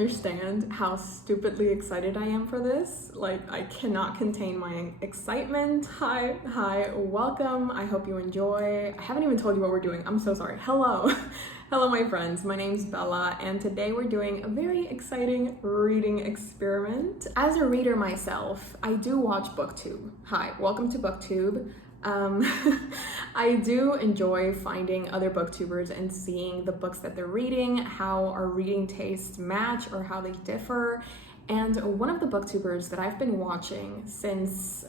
understand how stupidly excited I am for this. Like, I cannot contain my excitement. Hi, welcome. I hope you enjoy. I haven't even told you what we're doing. I'm so sorry. Hello. Hello, my friends. My name's Bella, and today we're doing a very exciting reading experiment. As a reader myself, I do watch BookTube. Hi, welcome to BookTube. I do enjoy finding other booktubers and seeing the books that they're reading, how our reading tastes match or how they differ. And one of the booktubers that I've been watching since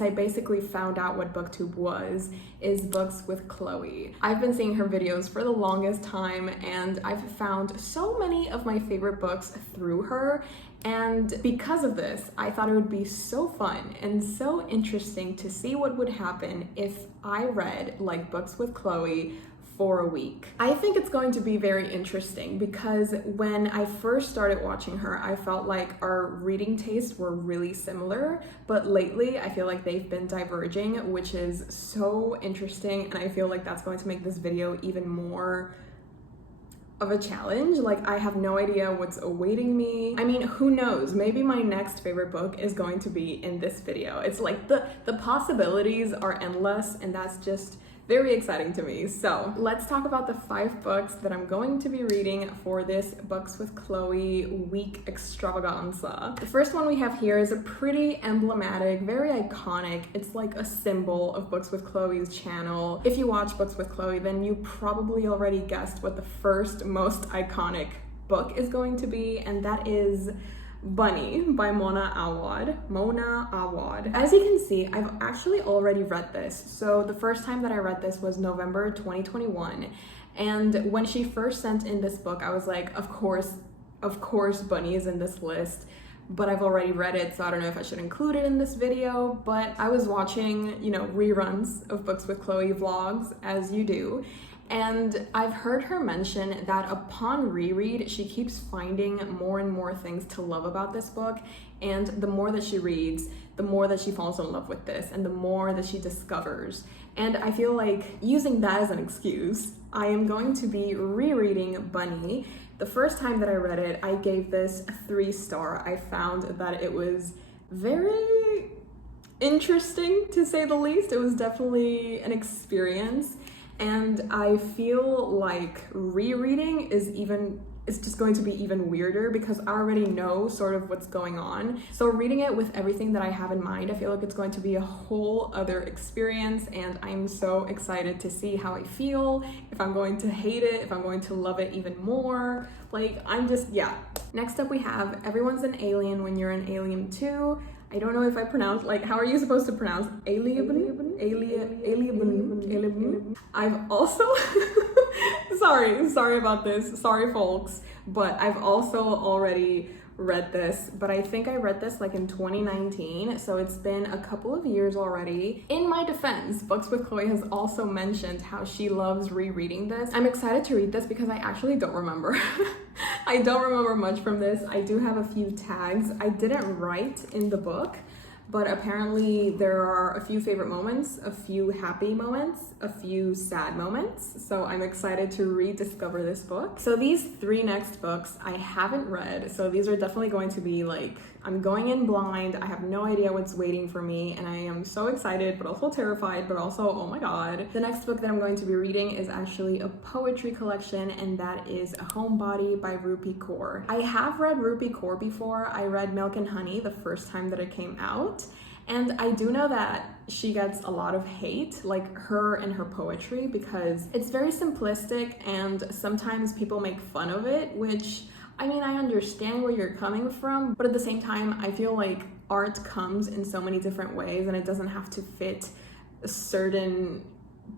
I basically found out what BookTube was is bookswithchloe. I've been seeing her videos for the longest time, and I've found so many of my favorite books through her. And because of this, I thought it would be so fun and so interesting to see what would happen if I read like bookswithchloe for a week. I think it's going to be very interesting because when I first started watching her, I felt like our reading tastes were really similar, but lately I feel like they've been diverging, which is so interesting, and I feel like that's going to make this video even more of a challenge. Like, I have no idea what's awaiting me. I mean, who knows?Maybe my next favorite book is going to be in this video. It's like the possibilities are endless, and that's just very exciting to me. So let's talk about the 5 books that I'm going to be reading for this bookswithchloe week extravaganza. The first one we have here is a pretty emblematic, very iconic. It's like a symbol of bookswithchloe's channel. If you watch bookswithchloe, then you probably already guessed what the first most iconic book is going to be, and that is Bunny by Mona Awad. As you can see, I've actually already read this. So the first time that I read this was November 2021. And when she first sent in this book, I was like, of course Bunny is in this list, but I've already read it, so I don't know if I should include it in this video. But I was watching, reruns of bookswithchloe vlogs, as you do. And I've heard her mention that upon reread, she keeps finding more and more things to love about this book. And the more that she reads, the more that she falls in love with this and the more that she discovers. And I feel like using that as an excuse, I am going to be rereading Bunny. The first time that I read it, I gave this a 3-star. I found that it was very interesting, to say the least. It was definitely an experience. And I feel like rereading is just going to be even weirder because I already know sort of what's going on. So reading it with everything that I have in mind, I feel like it's going to be a whole other experience, and I'm so excited to see how I feel, if I'm going to hate it, if I'm going to love it even more. Like, yeah. Next up we have Everyone's an Alien When You're an Alien Too. I don't know if I pronounce, how are you supposed to pronounce aliebn? I've also, sorry about this, sorry folks, but I've also already read this, but I think I read this in 2019, so it's been a couple of years already. In my defense, bookswithchloe has also mentioned how she loves rereading this. I'm excited to read this because I actually don't remember. I don't remember much from this. I do have a few tags I didn't write in the book, but apparently there are a few favorite moments, a few happy moments, a few sad moments. So I'm excited to rediscover this book. So these 3 next books I haven't read. So these are definitely going to be I'm going in blind. I have no idea what's waiting for me, and I am so excited, but also terrified, but also, oh my God. The next book that I'm going to be reading is actually a poetry collection, and that is A Homebody by Rupi Kaur. I have read Rupi Kaur before. I read Milk and Honey the first time that it came out. And I do know that she gets a lot of hate, her and her poetry, because it's very simplistic and sometimes people make fun of it, which, I mean, I understand where you're coming from, but at the same time, I feel like art comes in so many different ways and it doesn't have to fit certain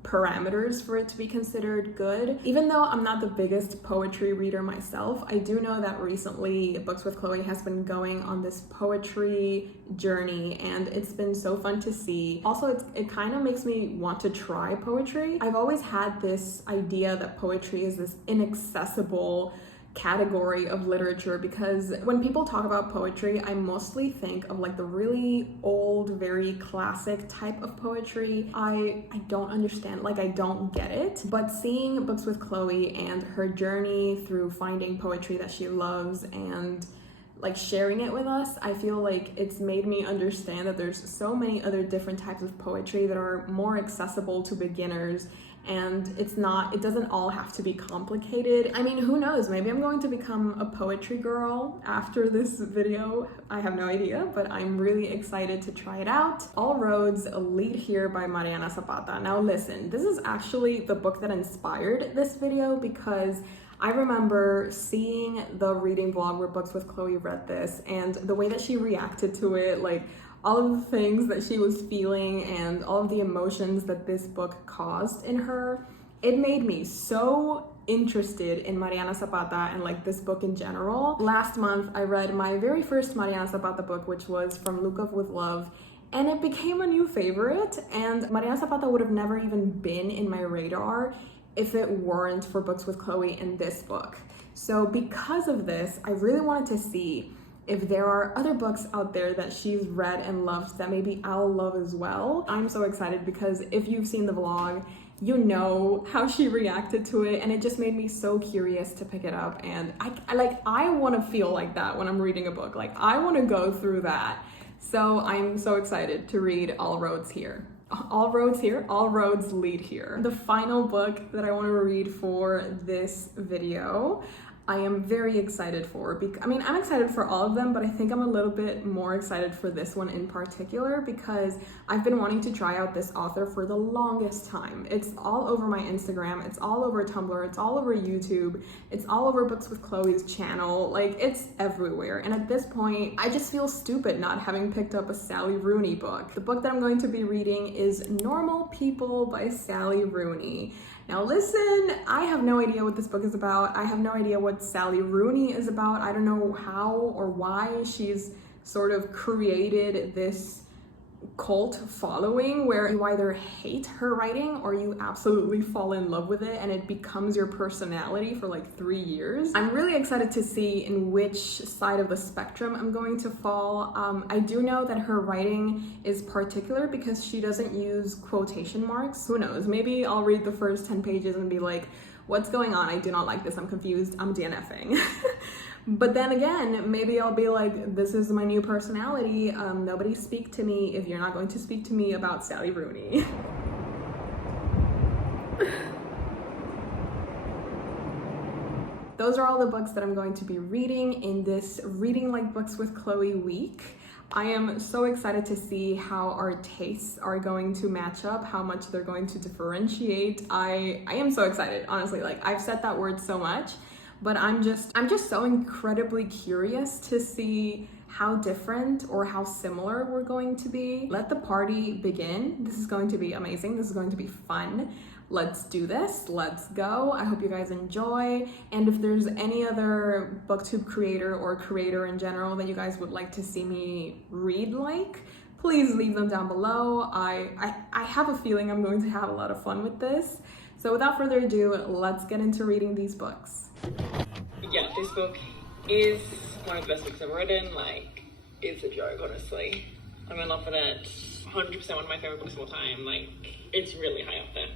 parameters for it to be considered good. Even though I'm not the biggest poetry reader myself, I do know that recently bookswithchloe has been going on this poetry journey, and it's been so fun to see. Also, it kind of makes me want to try poetry. I've always had this idea that poetry is this inaccessible category of literature, because when people talk about poetry, I mostly think of like the really old, very classic type of poetry. I don't understand, like I don't get it. But seeing Books with Chloe and her journey through finding poetry that she loves and like sharing it with us, I feel like it's made me understand that there's so many other different types of poetry that are more accessible to beginners, and it doesn't all have to be complicated. I mean, who knows, maybe I'm going to become a poetry girl after this video. I have no idea, but I'm really excited to try it out. All Roads Lead Here by Mariana Zapata. Now listen, this is actually the book that inspired this video, because I remember seeing the reading vlog where Books with Chloe read this, and the way that she reacted to it, like all of the things that she was feeling and all of the emotions that this book caused in her, it made me so interested in Mariana Zapata and like this book in general. Last month, I read my very first Mariana Zapata book, which was From Lukov with Love, and it became a new favorite, and Mariana Zapata would have never even been in my radar if it weren't for Books with Chloe and this book. So because of this, I really wanted to see if there are other books out there that she's read and loved that maybe I'll love as well. I'm so excited because if you've seen the vlog, you know how she reacted to it, and it just made me so curious to pick it up. And I want to feel like that when I'm reading a book. Like I want to go through that. So I'm so excited to read All Roads Here. All Roads Here, All Roads Lead Here. The final book that I want to read for this video, I am very excited for. I mean, I'm excited for all of them, but I think I'm a little bit more excited for this one in particular because I've been wanting to try out this author for the longest time. It's all over my Instagram, it's all over Tumblr, it's all over YouTube, it's all over Books with Chloe's channel, like it's everywhere. And at this point, I just feel stupid not having picked up a Sally Rooney book. The book that I'm going to be reading is Normal People by Sally Rooney. Now listen, I have no idea what this book is about. I have no idea what Sally Rooney is about. I don't know how or why she's sort of created this cult following where you either hate her writing or you absolutely fall in love with it and it becomes your personality for like 3 years. I'm really excited to see in which side of the spectrum I'm going to fall. I do know that her writing is particular because she doesn't use quotation marks. Who knows, maybe I'll read the first 10 pages and be like, what's going on? I do not like this, I'm confused, I'm DNFing. But then again, maybe I'll be like, this is my new personality. Nobody speak to me if you're not going to speak to me about Sally Rooney. Those are all the books that I'm going to be reading in this Reading Like Books with Chloe week. I am so excited to see how our tastes are going to match up, how much they're going to differentiate. I am so excited, honestly. Like, I've said that word so much, but I'm just so incredibly curious to see how different or how similar we're going to be. Let the party begin. This is going to be amazing. This is going to be fun. Let's do this. Let's go. I hope you guys enjoy. And if there's any other booktube creator or creator in general that you guys would like to see me read like, please leave them down below. I have a feeling I'm going to have a lot of fun with this. So without further ado, let's get into reading these books. Yeah, this book is one of the best books I've written. Like, it's a joke, honestly. I'm in love with it. 100% one of my favorite books of all time. Like, it's really high up there.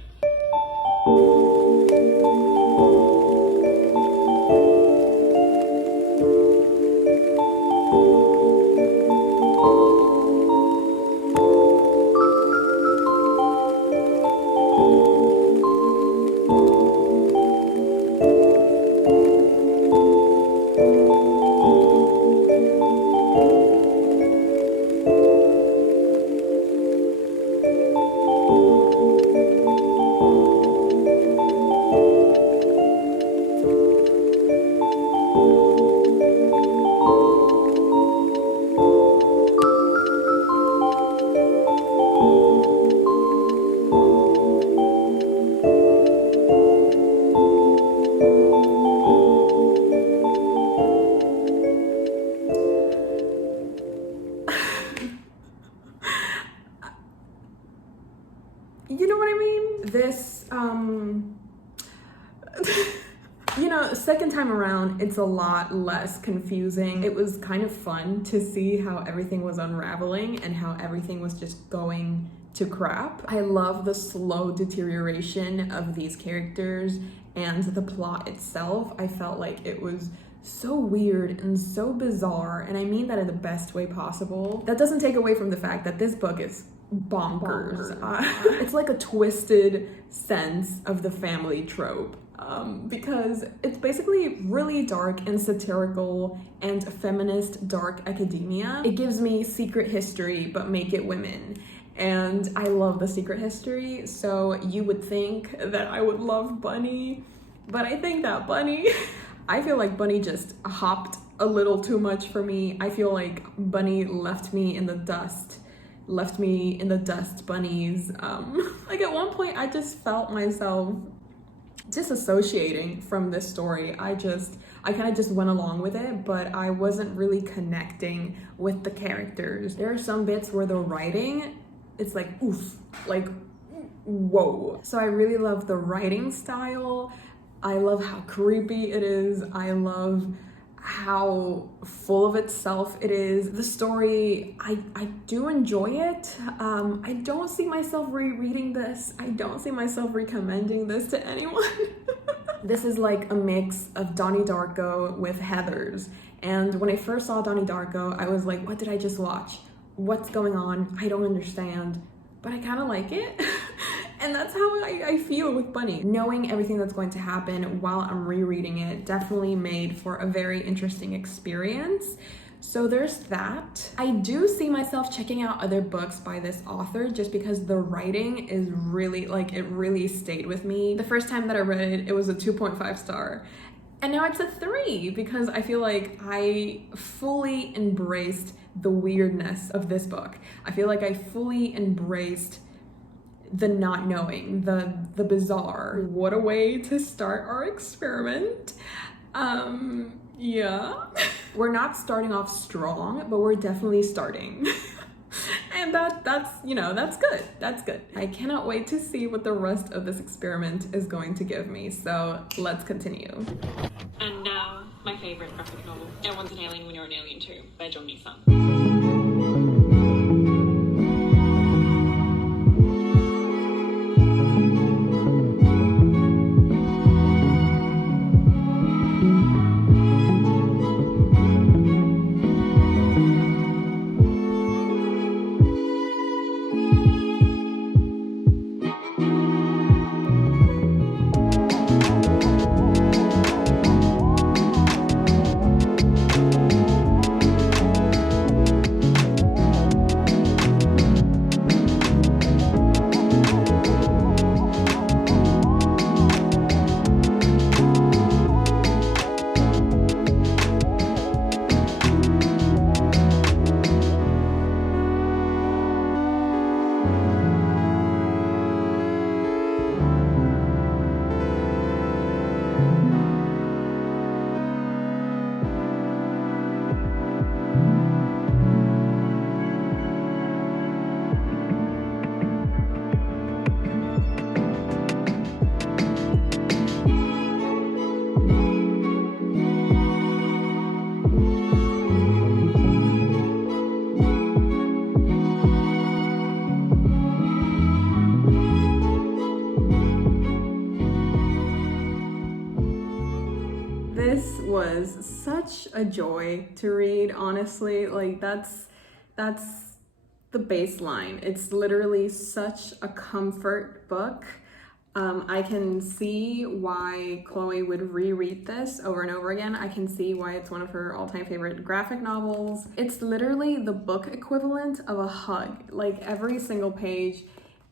You know what I mean? This, you know, The second time around, it's a lot less confusing. It was kind of fun to see how everything was unraveling and how everything was just going to crap. I love the slow deterioration of these characters and the plot itself. I felt like it was so weird and so bizarre, and I mean that in the best way possible. That doesn't take away from the fact that this book is bonkers. It's like a twisted sense of the family trope. Because it's basically really dark and satirical and feminist dark academia. It gives me secret history, but make it women. And I love the secret history, so you would think that I would love Bunny, but I think that Bunny, I feel like Bunny just hopped a little too much for me. I feel like Bunny left me in the dust bunnies. Like at one point I just felt myself disassociating from this story. I kind of just went along with it, but I wasn't really connecting with the characters. There are some bits where the writing, it's like, oof, like, whoa. So I really love the writing style. I love how creepy it is. I love how full of itself it is. The story, I do enjoy it. I don't see myself rereading this. I don't see myself recommending this to anyone. This is like a mix of Donnie Darko with Heathers. And when I first saw Donnie Darko, I was like, what did I just watch? What's going on? I don't understand, but I kind of like it. And that's how I feel with Bunny. Knowing everything that's going to happen while I'm rereading it definitely made for a very interesting experience. So there's that. I do see myself checking out other books by this author just because the writing is really, like, it really stayed with me. The first time that I read it, it was a 2.5 star. And now it's a 3 because I feel like I fully embraced the weirdness of this book. I feel like I fully embraced the not knowing, the bizarre. What a way to start our experiment. Yeah. We're not starting off strong, but we're definitely starting. And that's, you know, that's good. That's good. I cannot wait to see what the rest of this experiment is going to give me. So let's continue. And now, my favorite graphic novel, Everyone's an Alien When You're an Alien Too, by John Meeson. This was such a joy to read, honestly. Like that's the baseline. It's literally such a comfort book. I can see why Chloe would reread this over and over again. I can see why it's one of her all-time favorite graphic novels. It's literally the book equivalent of a hug. Like every single page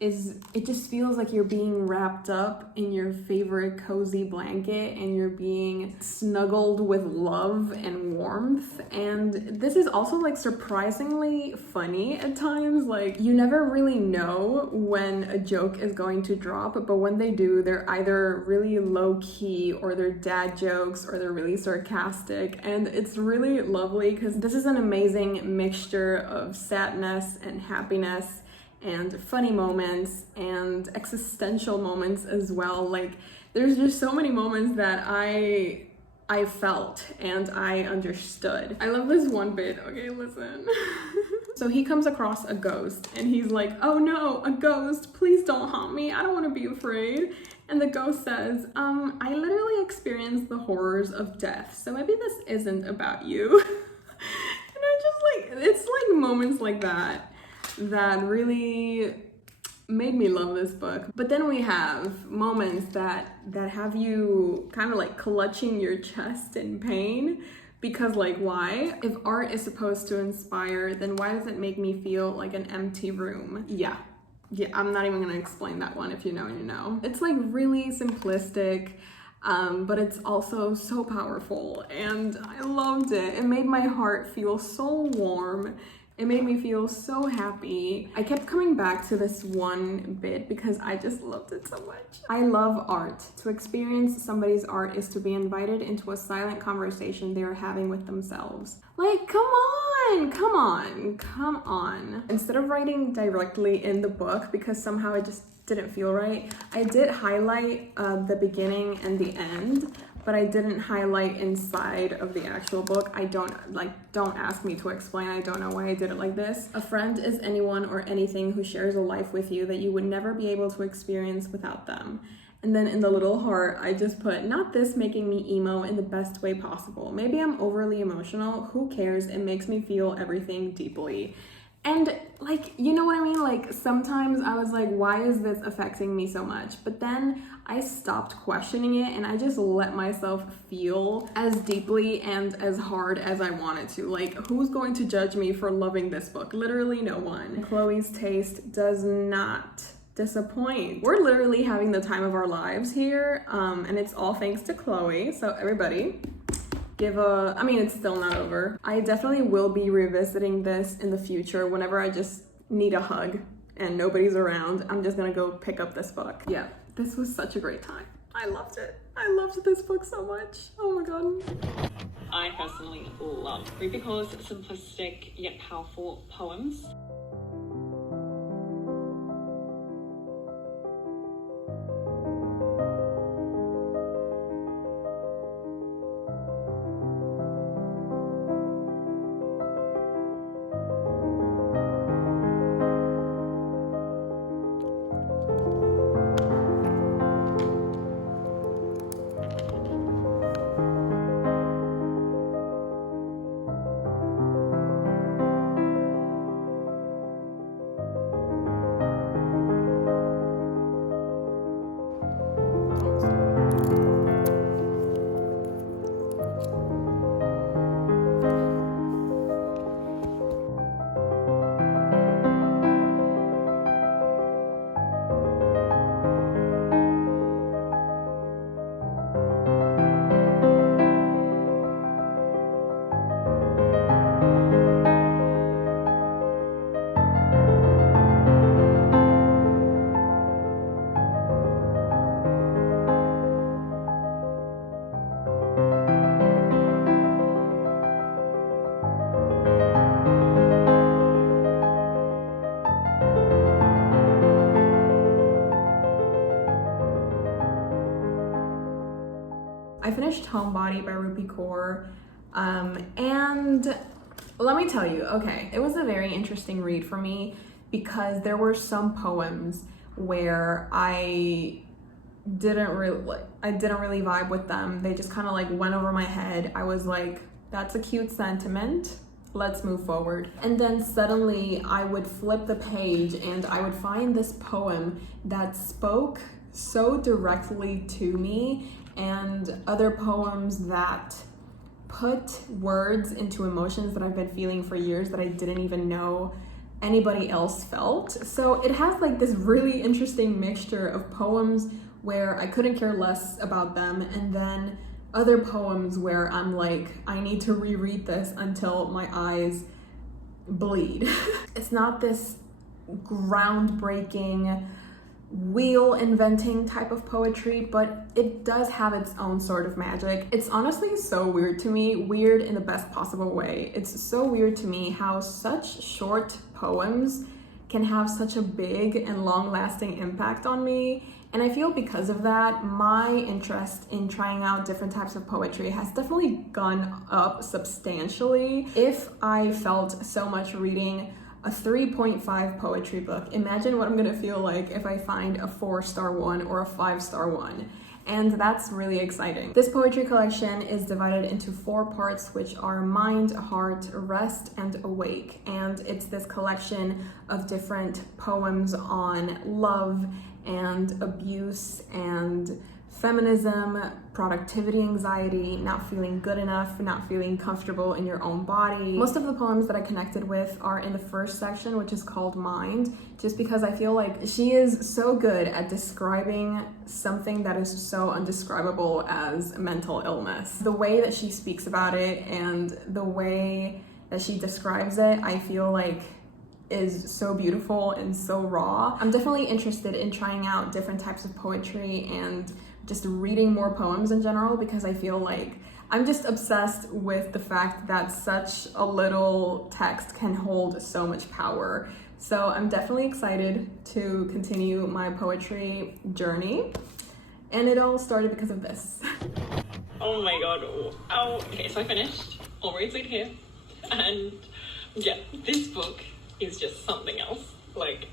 it just feels like you're being wrapped up in your favorite cozy blanket and you're being snuggled with love and warmth. And this is also like surprisingly funny at times. Like you never really know when a joke is going to drop, but when they do, they're either really low key or they're dad jokes or they're really sarcastic. And it's really lovely because this is an amazing mixture of sadness and happiness and funny moments and existential moments as well. Like there's just so many moments that I I felt and I understood. I love this one bit. Okay, listen. So he comes across a ghost and he's like, oh no, a ghost, please don't haunt me. I don't want to be afraid. And the ghost says, I literally experienced the horrors of death, so maybe this isn't about you. And I just like, it's like moments like that that really made me love this book. But then we have moments that have you kind of like clutching your chest in pain, because like, why? If art is supposed to inspire, then why does it make me feel like an empty room? Yeah, I'm not even gonna explain that one. If you know, you know. It's like really simplistic, but it's also so powerful, and I loved it. It made my heart feel so warm. It made me feel so happy. I kept coming back to this one bit because I just loved it so much. I love art. To experience somebody's art is to be invited into a silent conversation they are having with themselves. Like, come on, come on, come on. Instead of writing directly in the book, because somehow it just didn't feel right, I did highlight the beginning and the end, but I didn't highlight inside of the actual book. Don't ask me to explain. I don't know why I did it like this. A friend is anyone or anything who shares a life with you that you would never be able to experience without them. And then in the little heart, I just put, not this making me emo in the best way possible. Maybe I'm overly emotional. Who cares? It makes me feel everything deeply. And like, you know what I mean? Like, sometimes I was like, why is this affecting me so much? But then I stopped questioning it and I just let myself feel as deeply and as hard as I wanted to. Like, who's going to judge me for loving this book? Literally no one. Chloe's taste does not disappoint. We're literally having the time of our lives here, and it's all thanks to Chloe. So everybody, I mean, it's still not over. I definitely will be revisiting this in the future whenever I just need a hug and nobody's around. I'm just gonna go pick up this book. Yeah, this was such a great time. I loved it. I loved this book so much. Oh my god. I personally love Rupi Kaur's simplistic yet powerful poems. I finished Homebody by Rupi Kaur, and let me tell you, okay, it was a very interesting read for me because there were some poems where I didn't really vibe with them. They just kind of like went over my head. I was like, that's a cute sentiment, let's move forward. And then suddenly I would flip the page and I would find this poem that spoke so directly to me, and other poems that put words into emotions that I've been feeling for years that I didn't even know anybody else felt. So it has like this really interesting mixture of poems where I couldn't care less about them, and then other poems where I'm like, I need to reread this until my eyes bleed. It's not this groundbreaking, wheel inventing type of poetry, but it does have its own sort of magic. It's honestly so weird to me, weird in the best possible way. It's so weird to me how such short poems can have such a big and long-lasting impact on me. And I feel because of that, my interest in trying out different types of poetry has definitely gone up substantially. If I felt so much reading a 3.5 poetry book, imagine what I'm gonna feel like if I find a 4-star one or a 5-star one. And that's really exciting. This poetry collection is divided into 4 parts, which are Mind, Heart, Rest, and Awake. And it's this collection of different poems on love and abuse and feminism, productivity anxiety, not feeling good enough, not feeling comfortable in your own body. Most of the poems that I connected with are in the first section, which is called Mind, just because I feel like she is so good at describing something that is so undescribable as mental illness. The way that she speaks about it and the way that she describes it, I feel like is so beautiful and so raw. I'm definitely interested in trying out different types of poetry and just reading more poems in general, because I feel like I'm just obsessed with the fact that such a little text can hold so much power. So I'm definitely excited to continue my poetry journey. And it all started because of this. Oh my god. Oh, okay, so I finished All Roads Lead Here. And yeah, this book is just something else. Like,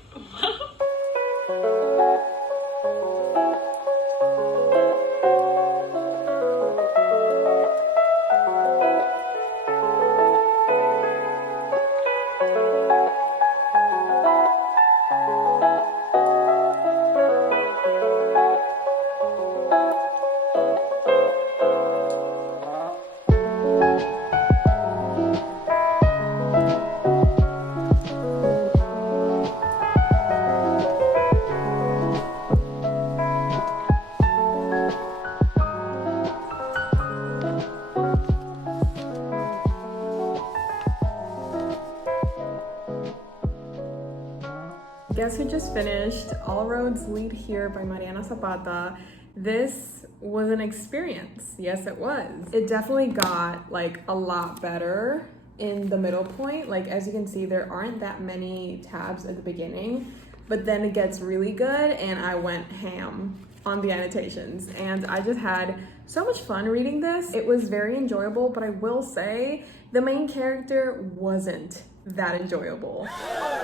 Guess who just finished All Roads Lead Here by Mariana Zapata. This was an experience. Yes, it was. It definitely got like a lot better in the middle point. Like, as you can see, there aren't that many tabs at the beginning, but then it gets really good and I went ham on the annotations and I just had so much fun reading this. It was very enjoyable, but I will say the main character wasn't that enjoyable.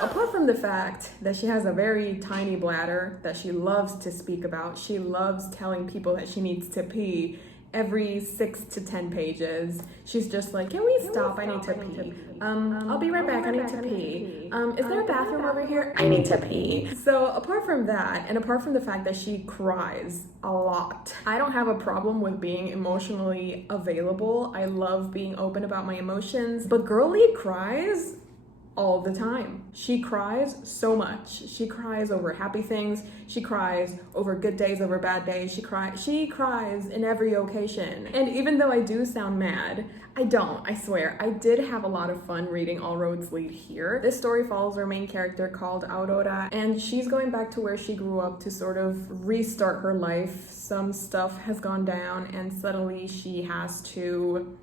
Apart from the fact that she has a very tiny bladder that she loves to speak about, she loves telling people that she needs to pee every 6 to 10 pages. She's just like, can we stop? I need to pee. I'll be right back. I need to pee. Is there a bathroom over here? I need to pee. So apart from that, and apart from the fact that she cries a lot, I don't have a problem with being emotionally available. I love being open about my emotions, but girlie cries all the time. She cries so much. She cries over happy things. She cries over good days, over bad days. She cries in every occasion. And even though I do sound mad, I don't, I swear. I did have a lot of fun reading All Roads Lead Here. This story follows our main character called Aurora, and she's going back to where she grew up to sort of restart her life. Some stuff has gone down and suddenly she has to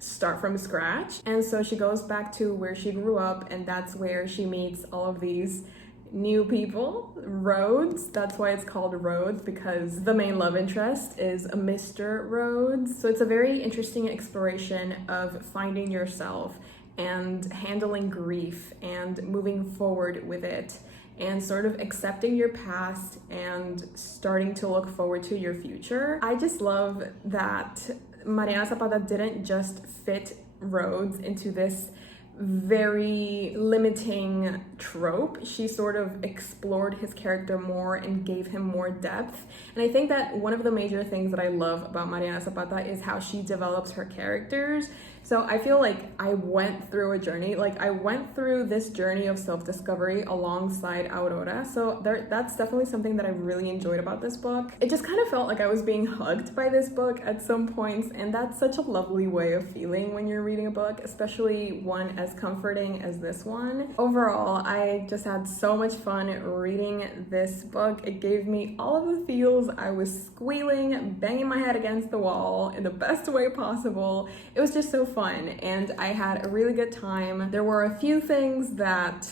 start from scratch. And so she goes back to where she grew up, and that's where she meets all of these new people, Rhodes. That's why it's called Rhodes, because the main love interest is a Mr. Rhodes. So it's a very interesting exploration of finding yourself and handling grief and moving forward with it and sort of accepting your past and starting to look forward to your future. I just love that Mariana Zapata didn't just fit Rhodes into this very limiting trope. She sort of explored his character more and gave him more depth. And I think that one of the major things that I love about Mariana Zapata is how she develops her characters. So I feel like I went through a journey, like I went through this journey of self-discovery alongside Aurora. So that's definitely something that I really enjoyed about this book. It just kind of felt like I was being hugged by this book at some points, and that's such a lovely way of feeling when you're reading a book, especially one as comforting as this one. Overall, I just had so much fun reading this book. It gave me all of the feels. I was squealing, banging my head against the wall in the best way possible. It was just so fun, and I had a really good time. There were a few things that,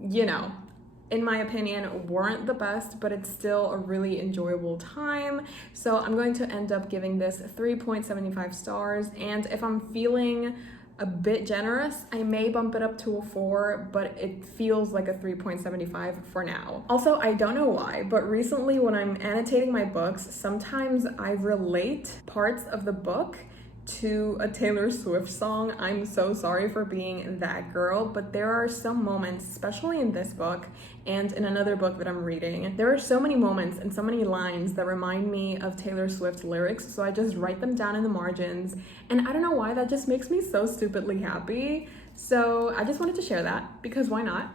you know, in my opinion, weren't the best, but it's still a really enjoyable time. So I'm going to end up giving this 3.75 stars. And if I'm feeling a bit generous, I may bump it up to a 4, but it feels like a 3.75 for now. Also, I don't know why, but recently when I'm annotating my books, sometimes I relate parts of the book to a Taylor Swift song. I'm so sorry for being that girl, but there are some moments, especially in this book and in another book that I'm reading, there are so many moments and so many lines that remind me of Taylor Swift lyrics, so I just write them down in the margins, and I don't know why, that just makes me so stupidly happy. So I just wanted to share that, because why not?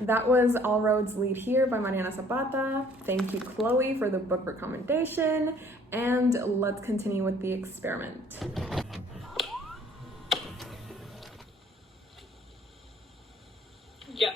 That was All Roads Lead Here by Mariana Zapata. Thank you, Chloe, for the book recommendation, and let's continue with the experiment. Yeah.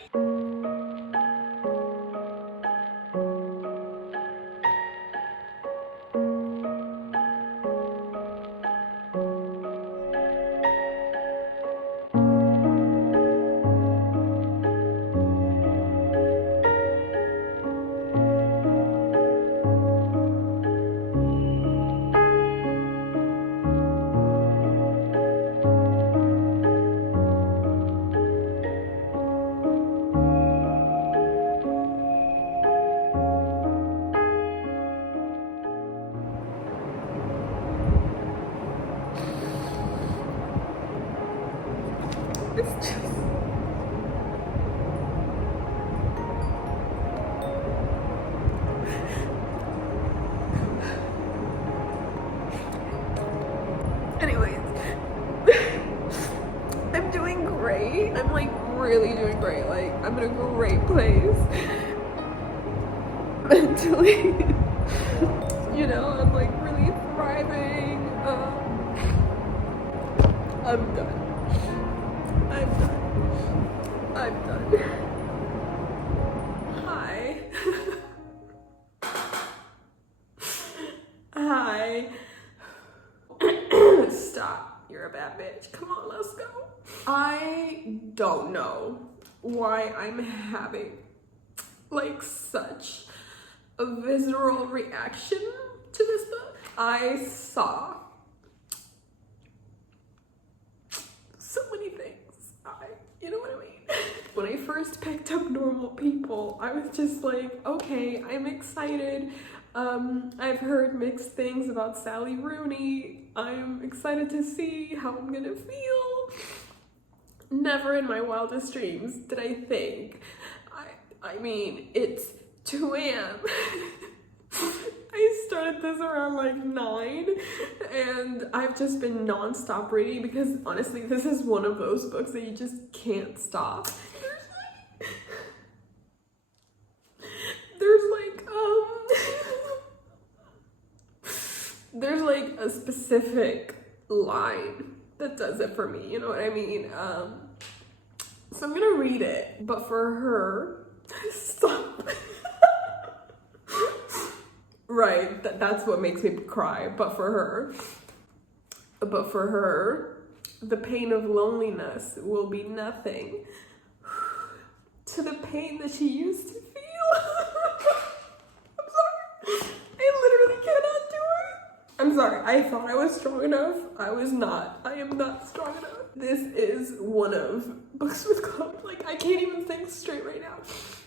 It's just... Anyways, I'm doing great. I'm like really doing great. Like, I'm in a great place mentally. You know, I'm like really thriving. I'm done. I'm done. Hi. Hi. Stop. You're a bad bitch. Come on, let's go. I don't know why I'm having like such a visceral reaction to this book. I saw so many things. You know what I mean? When I first picked up Normal People, I was just like, okay, I'm excited. I've heard mixed things about Sally Rooney. I'm excited to see how I'm gonna feel. Never in my wildest dreams did I think, I mean, it's 2 a.m. I started this around like 9, and I've just been non-stop reading because honestly this is one of those books that you just can't stop. There's like a specific line that does it for me, you know what I mean? So I'm gonna read it, but for her, stop. Right, that's what makes me cry, but for her, the pain of loneliness will be nothing to the pain that she used to feel. I'm sorry, I literally cannot do it. I'm sorry, I thought I was strong enough. I was not. I am not strong enough. This is one of Books with Chloe. Like, I can't even think straight right now.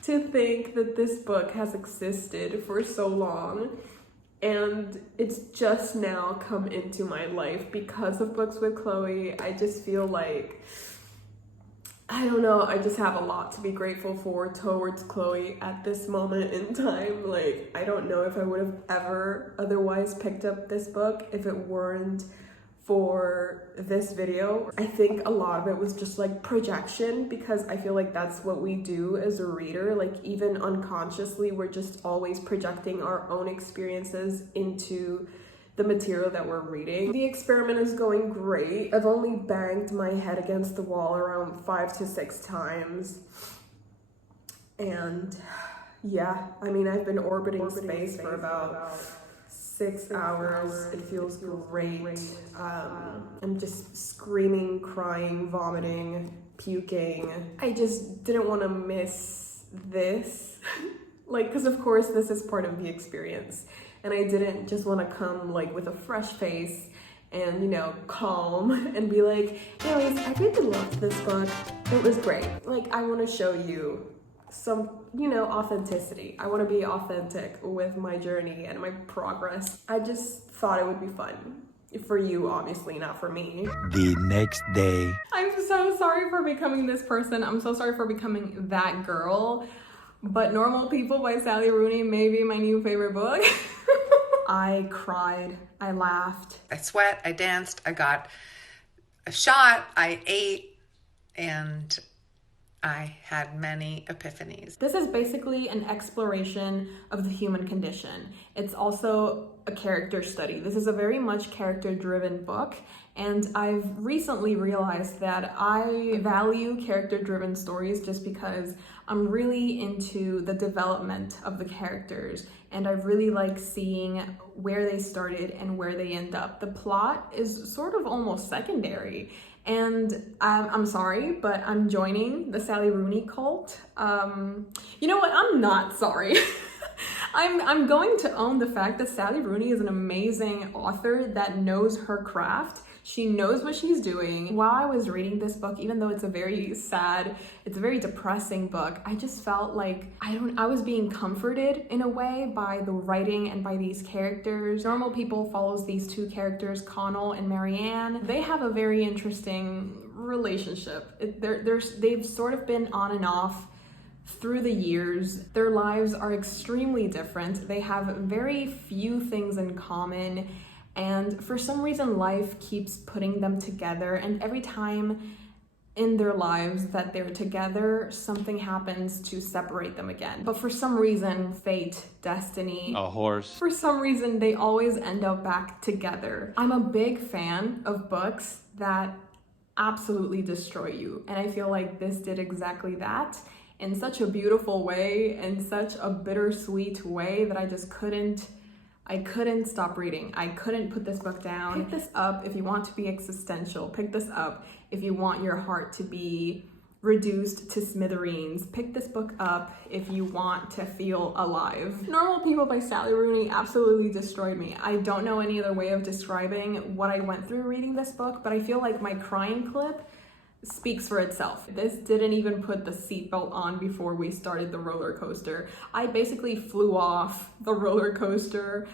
To think that this book has existed for so long and it's just now come into my life because of Books with Chloe. I just feel like, I don't know, I just have a lot to be grateful for towards Chloe at this moment in time. Like, I don't know if I would have ever otherwise picked up this book if it weren't for this video. I think a lot of it was just like projection, because I feel like that's what we do as a reader. Like, even unconsciously, we're just always projecting our own experiences into the material that we're reading. The experiment is going great. I've only banged my head against the wall around 5 to 6 times. And yeah, I mean, I've been orbiting space for about 6 hours. It feels great. I'm just screaming, crying, vomiting, puking. I just didn't want to miss this. Like, because of course this is part of the experience. And I didn't just want to come like with a fresh face and, you know, calm and be like, anyways, I really loved this book. It was great. Like, I want to show you some, you know, authenticity. I want to be authentic with my journey and my progress. I just thought it would be fun. For you, obviously, not for me. The next day. I'm so sorry for becoming this person. I'm so sorry for becoming that girl. But Normal People by Sally Rooney may be my new favorite book. I cried. I laughed. I sweat. I danced. I got a shot. I ate. And I had many epiphanies. This is basically an exploration of the human condition. It's also a character study. This is a very much character-driven book, and I've recently realized that I value character-driven stories just because I'm really into the development of the characters, and I really like seeing where they started and where they end up. The plot is sort of almost secondary. And I'm sorry, but I'm joining the Sally Rooney cult. You know what? I'm not sorry. I'm going to own the fact that Sally Rooney is an amazing author that knows her craft. She knows what she's doing. While I was reading this book, even though it's a very sad, it's a very depressing book, I just felt like I was being comforted in a way by the writing and by these characters. Normal People follows these two characters, Connell and Marianne. They have a very interesting relationship. They've sort of been on and off through the years. Their lives are extremely different. They have very few things in common. And for some reason, life keeps putting them together. And every time in their lives that they're together, something happens to separate them again. But for some reason, fate, destiny, A horse. for some reason, they always end up back together. I'm a big fan of books that absolutely destroy you. And I feel like this did exactly that in such a beautiful way, in such a bittersweet way that I couldn't stop reading. I couldn't put this book down. Pick this up if you want to be existential. Pick this up if you want your heart to be reduced to smithereens. Pick this book up if you want to feel alive. Normal People by Sally Rooney absolutely destroyed me. I don't know any other way of describing what I went through reading this book, but I feel like my crying clip speaks for itself. This didn't even put the seatbelt on before we started the roller coaster. I basically flew off the roller coaster.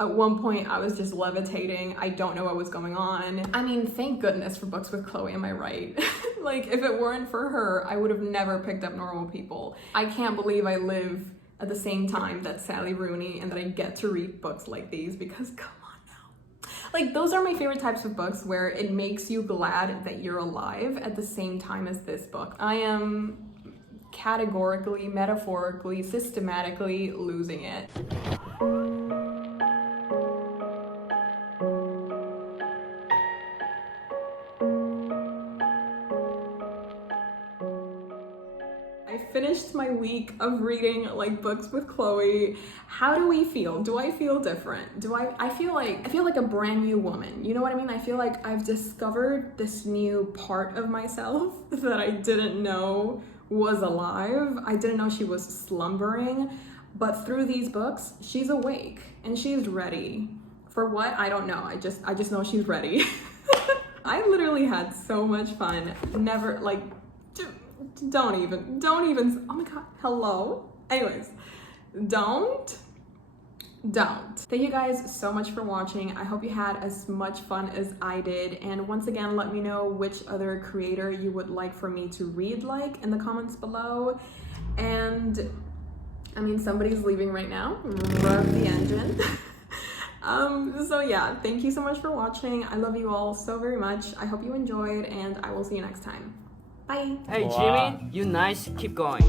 At one point, I was just levitating. I don't know what was going on. I mean, thank goodness for Books with Chloe, am I right? Like, if it weren't for her, I would have never picked up Normal People. I can't believe I live at the same time that Sally Rooney and that I get to read books like these, because come on now. Like, those are my favorite types of books where it makes you glad that you're alive at the same time as this book. I am categorically, metaphorically, systematically losing it. Finished my week of reading like Books with Chloe. How do we feel? Do I feel different? I feel like a brand new woman. You know what I mean? I feel like I've discovered this new part of myself that I didn't know was alive. I didn't know she was slumbering, but through these books, she's awake and she's ready. For what? I don't know. I just know she's ready. I literally had so much fun. Never like don't even, oh my god, hello. Anyways, don't. Thank you guys so much for watching. I hope you had as much fun as I did. And once again, let me know which other creator you would like for me to read like in the comments below. And I mean, somebody's leaving right now. Rev the engine. So yeah, thank you so much for watching. I love you all so very much. I hope you enjoyed, and I will see you next time. Bye. Hey, Jimmy, you nice. Keep going.